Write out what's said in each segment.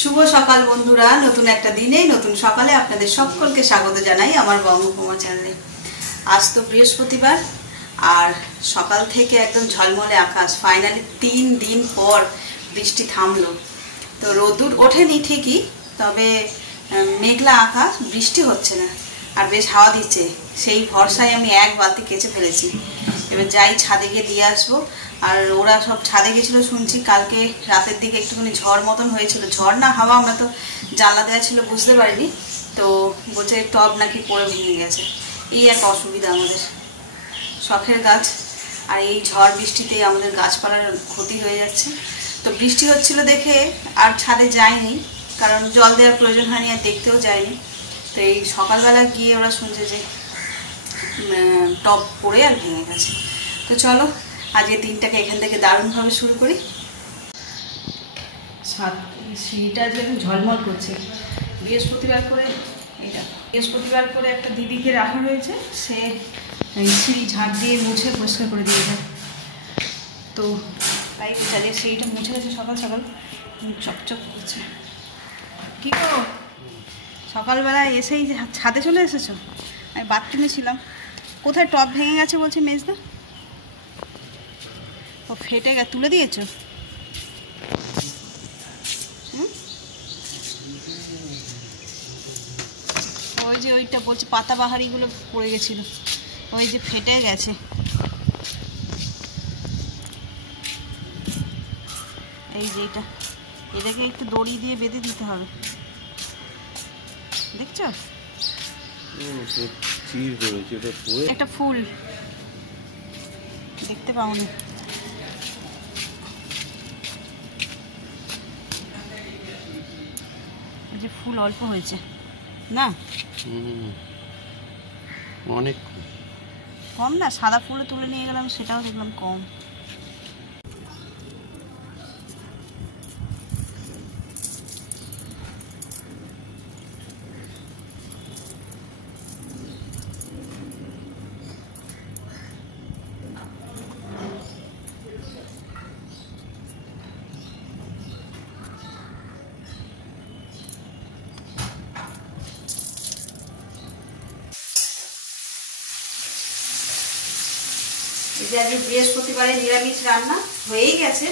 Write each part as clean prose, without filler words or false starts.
শুভ সকাল বন্ধুরা, নতুন একটা দিনে নতুন সকালে আপনাদের সকলকে স্বাগত জানাই আমার বঙ্গকুমা চ্যানেলে। আজ তো বৃহস্পতিবার আর সকাল থেকে একদম ঝলমলে আকাশ। ফাইনালি 3 দিন পর বৃষ্টি থামলো। তো রোদ্দুর ওঠেনি ঠিকই, তবে মেঘলা আকাশ, বৃষ্টি হচ্ছে না আর বেশ হাওয়া দিচ্ছে। সেই ভরসায় আমি এক বালতি কেচে ফেলেছি। এবার যাই ছাদে গিয়ে দিয়ে আসবো। আর ওরা সব ছাদে গেছিলো শুনছি, কালকে রাতের দিকে একটুখানি ঝড় মতন হয়েছিল। ঝড় না হাওয়া, আমরা তো জানলা দেওয়া ছিল বুঝতে পারিনি। তো বলছে টব নাকি পড়ে ভেঙে গেছে। এই এক অসুবিধা আমাদের, শখের গাছ আর এই ঝড় বৃষ্টিতে আমাদের গাছপালার ক্ষতি হয়ে যাচ্ছে। তো বৃষ্টি হচ্ছিল দেখে আর ছাদে যায়নি, কারণ জল দেওয়ার প্রয়োজন হয়নি, আর দেখতেও যায়নি। তো এই সকালবেলা গিয়ে ওরা শুনছে যে টব পড়ে আর ভেঙে গেছে। তো চলো আজকে দিনটাকে এখান থেকে দারুণভাবে শুরু করি। সিঁড়িটা যে ঝলমল করছে। বৃহস্পতিবার করে একটা দিদিকে রাখা হয়েছে, সে সিঁড়ি ঝাঁট দিয়ে মুছে পরিষ্কার করে দিয়ে যায়। তো তাই চালিয়ে সিঁড়িটা মুছে গেছে সকাল সকাল, চকচক করছে। কী করো, সকালবেলা এসেই ছাদে চলে এসেছো? আমি বাথরুমে ছিলাম। কোথায় টব ভেঙে গেছে বলছে মেজদা? ও ফেটে গেছে, তুলে দিয়েছো? ওই যে ওইটা বলছে পাতা বাহারিগুলো পড়ে গেছিলো, ওই যে ফেটে গেছে। এই যে এটাকে একটু দড়ি দিয়ে বেঁধে দিতে হবে, দেখছো? একটা ফুল দেখতে পাওনি? যে ফুল অল্প হয়েছে না, অনেক কম না? সাদা ফুলে তুলে নিয়ে গেলাম, সেটাও দেখলাম কম। এই যে আজকে বৃহস্পতিবারে নিরামিষ রান্না হয়েই গেছে,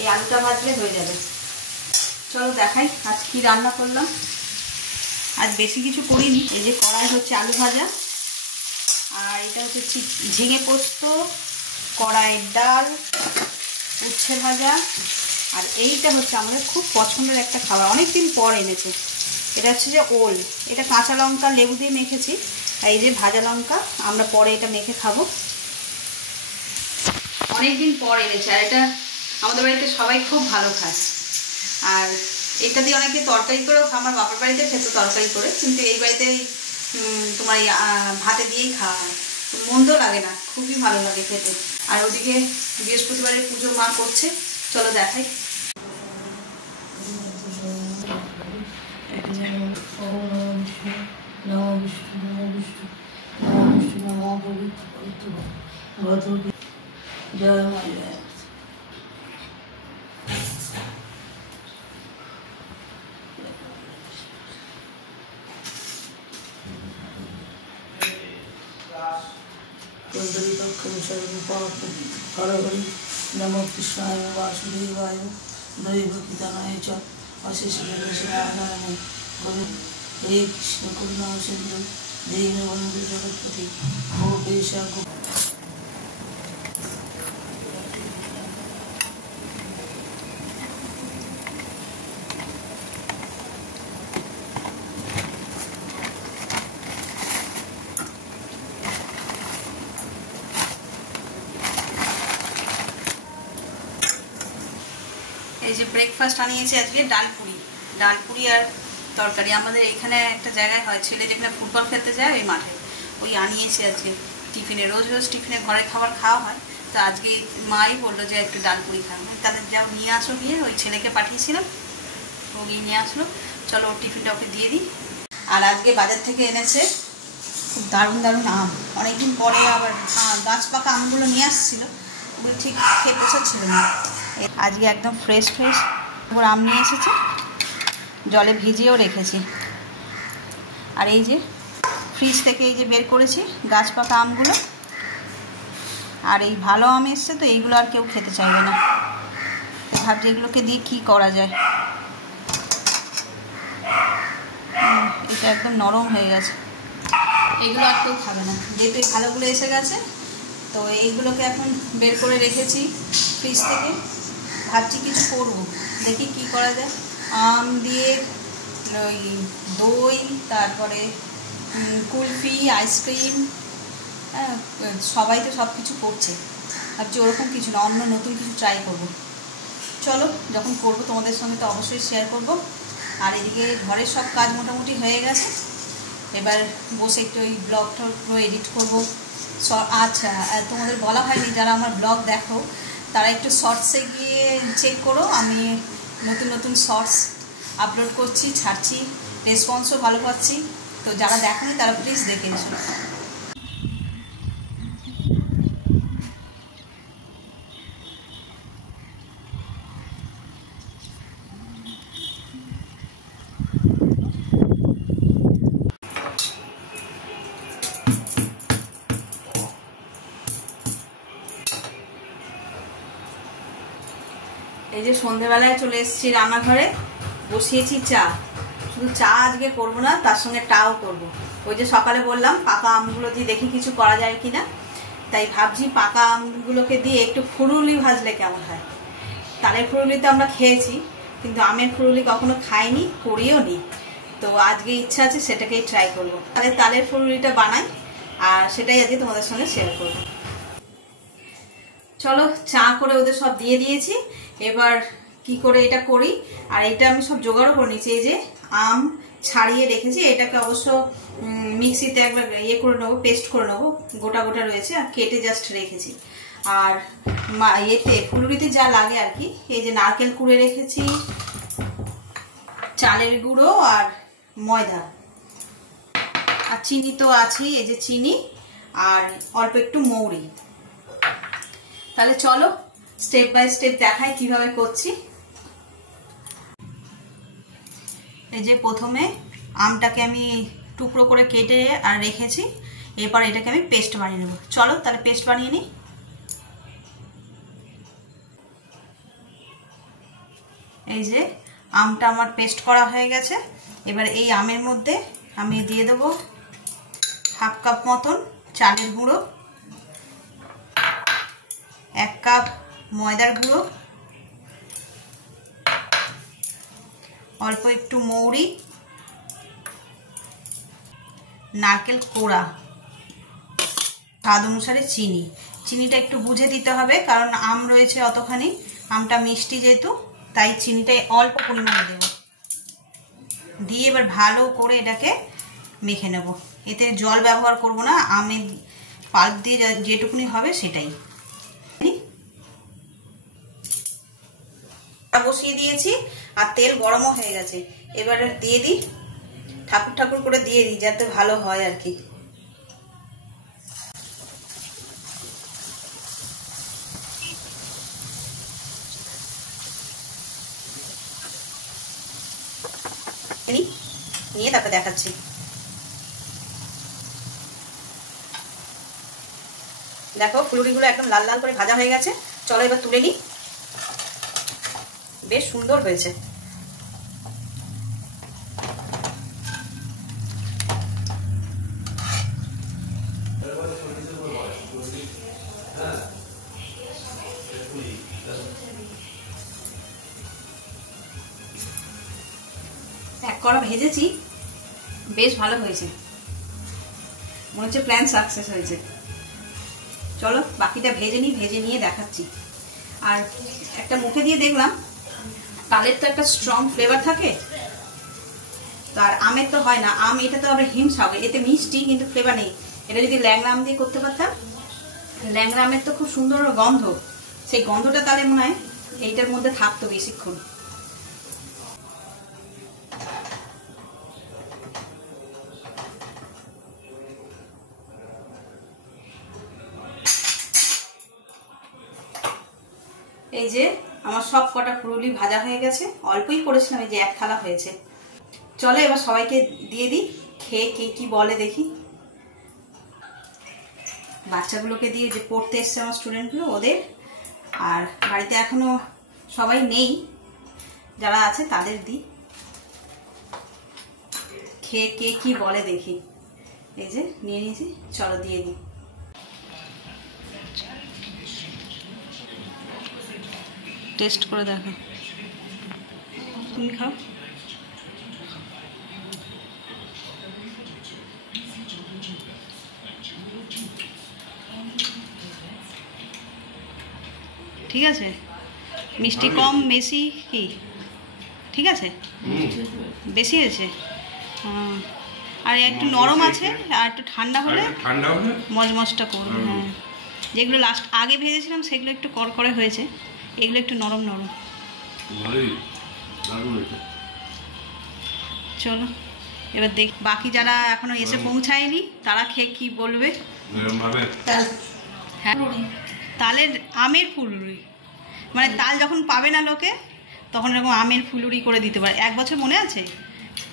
এই আলুটা ভাজলে হয়ে যাবে। চলো দেখাই আজ কি রান্না করলাম। আজ বেশি কিছু করিনি। এই যে কড়াই হচ্ছে আলু ভাজা, আর এটা হচ্ছে ঝিঙে পোস্ত, কড়াইয়ের ডাল, উচ্ছে ভাজা, আর এইটা হচ্ছে আমাদের খুব পছন্দের একটা খাবার, অনেকদিন পর এনেছে। এটা হচ্ছে যে ওল, এটা কাঁচা লঙ্কা লেবু দিয়ে মেখেছি। আর এই যে ভাজা লঙ্কা, আমরা পরে এটা মেখে খাবো। অনেকদিন পর এনেছে, আর এটা আমাদের বাড়িতে সবাই খুব ভালো খায়। আর এটা দিয়ে অনেকে তরকারি করেও, আমার বাবার বাড়িতে খেতো তরকারি করে, কিন্তু এই বাড়িতে তোমার ভাতে দিয়েই খাওয়া হয়। মন্দ লাগে না, খুবই ভালো লাগে খেতে। আর ওদিকে বৃহস্পতিবারের পুজো মা করছে, চলো দেখাই। জয় মা জয়। হরহরি নম কৃষ্ণায় বাসুদেবায় দৈবকিতানায় চ অশেষ আধারণে গোবিন্দ হে কৃষ্ণ করুণা সিন্ধু দীনবন্ধু জগৎপতি গোপেশা। এই যে ব্রেকফাস্ট আনিয়েছি আজকে, ডালপুরি আর তরকারি। আমাদের এখানে একটা জায়গায় হয়, ছেলে যেখানে ফুটবল খেলতে যায় ওই মাঠে, ওই আনিয়েছে আজকে টিফিনে। রোজ রোজ টিফিনে ঘরে খাবার খাওয়া হয়, তো আজকে মাই বললো যে একটু ডালপুরি খাবো। তাহলে যাও নিয়ে আসো গিয়ে, ওই ছেলেকে পাঠিয়েছিলাম, ও গিয়ে নিয়ে আসলো। চলো ওর টিফিনটা ওকে দিয়ে দিই। আর আজকে বাজার থেকে এনেছে খুব দারুণ দারুণ আম, অনেকদিন পরে আবার গাছ পাকা আমগুলো নিয়ে আসছিলো, ঠিক খেয়ে পোষাচ্ছিল না। আজকে একদম ফ্রেশ আম নিয়ে এসেছে। জলে ভিজিয়েও রেখেছি। আর এই যে ফ্রিজ থেকে এই যে বের করেছি গাছ পাকা আমগুলো। আর এই ভালো আম এসছে তো এইগুলো আর কেউ খেতে চাইবে না, ভাবছি এগুলোকে দিয়ে কী করা যায়। এটা একদম নরম হয়ে গেছে, এইগুলো আর কেউ খাবে না, যেহেতু এই ভালোগুলো এসে গেছে। তো এইগুলোকে এখন বের করে রেখেছি ফ্রিজ থেকে। ভাবছি কিছু করবো, দেখি কি করা যায়। আম দিয়ে ওই দই, তারপরে কুলফি, আইসক্রিম, হ্যাঁ সবাই তো সব কিছু করছে, ভাবছি ওরকম কিছু না, অন্য নতুন কিছু ট্রাই করব। চলো, যখন করব তোমাদের সঙ্গে তো অবশ্যই শেয়ার করব। আর এদিকে ঘরের সব কাজ মোটামুটি হয়ে গেছে, এবার বসে একটু ওই ব্লগটা এডিট করবো। আচ্ছা, তোমাদের বলা হয়নি, যারা আমার ব্লগ দেখো তারা একটু শর্টসে গিয়ে চেক করো, আমি নতুন নতুন শর্টস আপলোড করছি, ছাড়ছি, রেসপন্সও ভালো পাচ্ছি। তো যারা দেখোনি তারা প্লিজ দেখে এসো। এই যে সন্ধেবেলায় চলে এসেছি রান্নাঘরে, বসিয়েছি চা। শুধু চা আজকে করবো না, তার সঙ্গে টাও করব। ওই যে সকালে বললাম পাকা আমগুলো দিয়ে দেখি কিছু করা যায় কিনা, তাই ভাবছি পাকা আমগুলোকে দিয়ে একটু ফুরুলি ভাজলে কেমন হয়। তালের ফুরুলি তো আমরা খেয়েছি, কিন্তু আমের ফুরুলি কখনো খাইনি, করিও নি। তো আজকে ইচ্ছা আছে সেটাকেই ট্রাই করবো। তাহলে তালের ফুরুলিটা বানাই, আর সেটাই আজকে তোমাদের সঙ্গে শেয়ার করবো। চলো, চা করে ওদের সব দিয়ে দিয়েছি, এবার কি করে এটা করি। আর এটা আমি সব জোগাড়ও করে নিচ্ছি। এই যে আম ছাড়িয়ে রেখেছি, এটাকে অবশ্য মিক্সিতে একবার ইয়ে করে নেবো, পেস্ট করে নেবো, গোটা গোটা রয়েছে, আর কেটে জাস্ট রেখেছি। আর এতে ফুলুরিতে যা লাগে আর কি, এই যে নারকেল কুড়ে রেখেছি, চালের গুঁড়ো আর ময়দা, আর চিনি তো আছেই, এই যে চিনি, আর অল্প একটু মৌরি। তাহলে চলো স্টেপ বাই স্টেপ দেখাই কিভাবে করছি। এই যে প্রথমে আমটাকে আমি টুকরো করে কেটে আর রেখেছি, এরপর এটাকে আমি পেস্ট বানিয়ে নেব। চলো তাহলে পেস্ট বানিয়ে নিই। এই যে আমটা আমার পেস্ট করা হয়ে গেছে। এবার এই আমের মধ্যে আমি দিয়ে দেবো 1/2 কাপ মতন চালের গুঁড়ো, 1 কাপ ময়দার গুঁড়ো, অল্প একটু মৌরি, নারকেল কোড়া, স্বাদ অনুসারে চিনি। চিনিটা একটু বুঝে দিতে হবে, কারণ আম রয়েছে অতখানি, আমটা মিষ্টি যেহেতু, তাই চিনিটা অল্প পরিমাণে দেব। দিয়ে এবার ভালো করে এটাকে মেখে নেব। এতে জল ব্যবহার করব না, আমের পাল্প দিয়ে যেটুকুনি হবে সেটাই। বসিয়ে দিয়েছি আর তেল গরমও হয়ে গেছে, এবার দিয়ে দিই, ঠাকুর ঠাকুর করে দিয়ে দিই যাতে ভালো হয় আর কি। নিয়ে তারপর দেখাচ্ছি। দেখো ফুলুরিগুলো একদম লাল লাল করে ভাজা হয়ে গেছে। চলো এবার তুলে নিই। বেশ সুন্দর হয়েছে। এক কড়া ভেজেছি, বেশ ভালো হয়েছে, মনে হচ্ছে প্ল্যান সাকসেস হয়েছে। চলো বাকিটা ভেজে নিই, ভেজে নিয়ে দেখাচ্ছি। আর একটা মুখে দিয়ে দেখলাম, তালের তো একটা স্ট্রং ফ্লেভার থাকে, তো আর আমের তো হয় না। আম এটা তো আবার হিমসাগর, এতে মিষ্টি কিন্তু ফ্লেভার নেই। এটা যদি ল্যাংড়া আম দিয়ে করতে পারতাম, ল্যাংড়া আমের তো খুব সুন্দর গন্ধ, সেই গন্ধটা তাহলে মনে হয় এইটার মধ্যে থাকতো বেশিক্ষণ। এই যে আমার সব কটা ফুলুরি ভাজা হয়ে গেছে, অল্পই করেছিলাম, এই যে 1 থালা হয়েছে। চলো এবার সবাইকে দিয়ে দিই, খেয়ে কে কি বলে দেখি। বাচ্চাগুলোকে দিয়ে, যে পড়তে এসছে আমার স্টুডেন্টগুলো ওদের, আর বাড়িতে এখনো সবাই নেই যারা আছে তাদের দিই, খেয়ে কে কি বলে দেখি। এই যে নিয়ে নিয়েছি, চলো দিয়ে দিই। টেস্ট করে দেখো, তুমি খাও। ঠিক আছে, মিষ্টি কম বেশি কি ঠিক আছে? বেশি আছে, আর একটু নরম আছে, আর একটু ঠান্ডা হলে মজমজটা করবে। হ্যাঁ, যেগুলো লাস্ট আগে ভেজেছিলাম সেগুলো একটু করকরে হয়েছে, এগুলো একটু নরম নরম। চলো এবার দেখ, বাকি যারা এখনো এসে পৌঁছায়নি তারা খেয়ে কি বলবে। হ্যাঁ, তালের আমের ফুলুরি, মানে তাল যখন পাবে না লোকে তখন এরকম আমের ফুলুরি করে দিতে পারে। এক বছর মনে আছে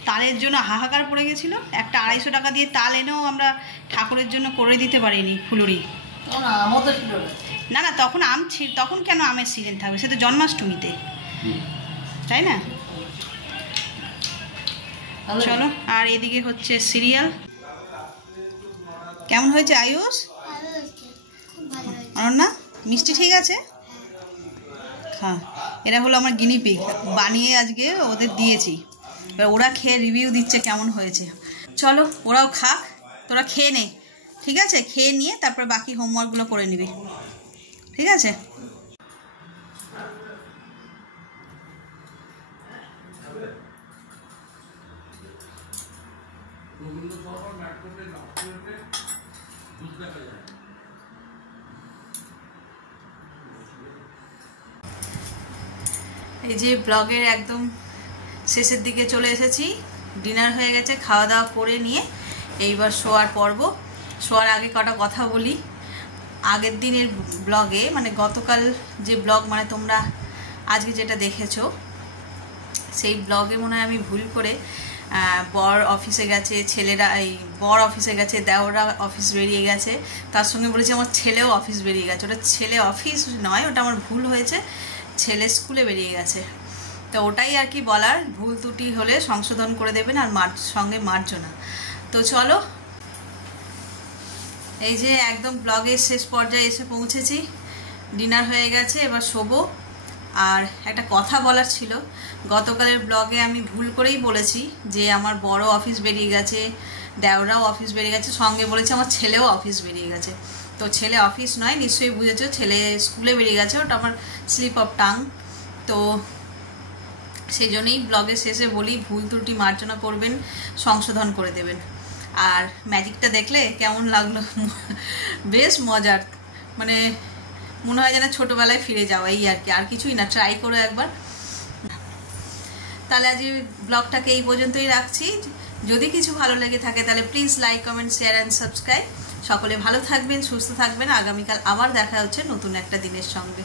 তালের জন্য হাহাকার পড়ে গেছিলো, একটা 250 টাকা দিয়ে তাল এনেও আমরা ঠাকুরের জন্য করে দিতে পারিনি ফুলুরি। না না, তখন আম ছিল, তখন কেন আমের সিজন থাকবে, সে তো জন্মাষ্টমীতে, তাই না? চলো, আর এদিকে হচ্ছে সিরিয়াল। কেমন হয়েছে আয়ুষ? অনন্যা, মিষ্টি ঠিক আছে? হ্যাঁ, এরা হলো আমার গিনিপিগ, বানিয়ে আজকে ওদের দিয়েছি, এবার ওরা খেয়ে রিভিউ দিচ্ছে কেমন হয়েছে। চলো ওরাও খাক, তোরা খেয়ে নে, ঠিক আছে? খেয়ে নিয়ে তারপর বাকি হোমওয়ার্কগুলো করে নিবি, ঠিক আছে? এই যে ব্লগের একদম শেষের দিকে চলে এসেছি, ডিনার হয়ে গেছে, খাওয়া দাওয়া করে নিয়ে এইবার শোয়ার পর্ব। শোয়ার আগে কটা কথা বলি। আগের দিনের ব্লগে, মানে গতকাল যে ব্লগ, মানে তোমরা আজকে যেটা দেখেছো সেই ব্লগে মনে হয় আমি ভুল করে বর অফিসে গেছে, ছেলেরা, এই বর অফিসে গেছে, দেওরা অফিস বেরিয়ে গেছে, তার সঙ্গে বলেছি আমার ছেলেও অফিস বেরিয়ে গেছে। ওটা ছেলে অফিস নয়, ওটা আমার ভুল হয়েছে, ছেলে স্কুলে বেরিয়ে গেছে। তো ওটাই আর কি বলার, ভুল ত্রুটি হলে সংশোধন করে দেবেন আর সঙ্গে মার্জনা। তো চলো, এই যে একদম ব্লগের শেষ পর্যায়ে এসে পৌঁছেছি, ডিনার হয়ে গেছে, এবার শোবো। আর একটা কথা বলার ছিল, গতকালের ব্লগে আমি ভুল করেই বলেছি যে আমার বড় অফিস বেরিয়ে গেছে, দেওরাও অফিস বেরিয়ে গেছে, সঙ্গে বলেছি আমার ছেলেও অফিস বেরিয়ে গেছে। তো ছেলে অফিস নয়, নিশ্চয়ই বুঝেছো, ছেলে স্কুলে বেরিয়ে গেছে, ওটা আমার স্লিপ অফ টাং। তো সেই জন্যই ব্লগের শেষে বলি, ভুল ত্রুটি মার্জনা করবেন, সংশোধন করে দেবেন। আর ম্যাজিকটা দেখলে কেমন লাগলো? বেশ মজার, মানে মনে হয় যেন ছোটোবেলায় ফিরে যাওয়া, এই আর কি, আর কিছুই না, ট্রাই করো একবার। তাহলে আজ ব্লগটাকে এই পর্যন্তই রাখছি। যদি কিছু ভালো লেগে থাকে তাহলে please like, comment, share and subscribe. সকলে ভালো থাকবেন, সুস্থ থাকবেন। আগামীকাল আবার দেখা হচ্ছে নতুন একটা দিনের সঙ্গে।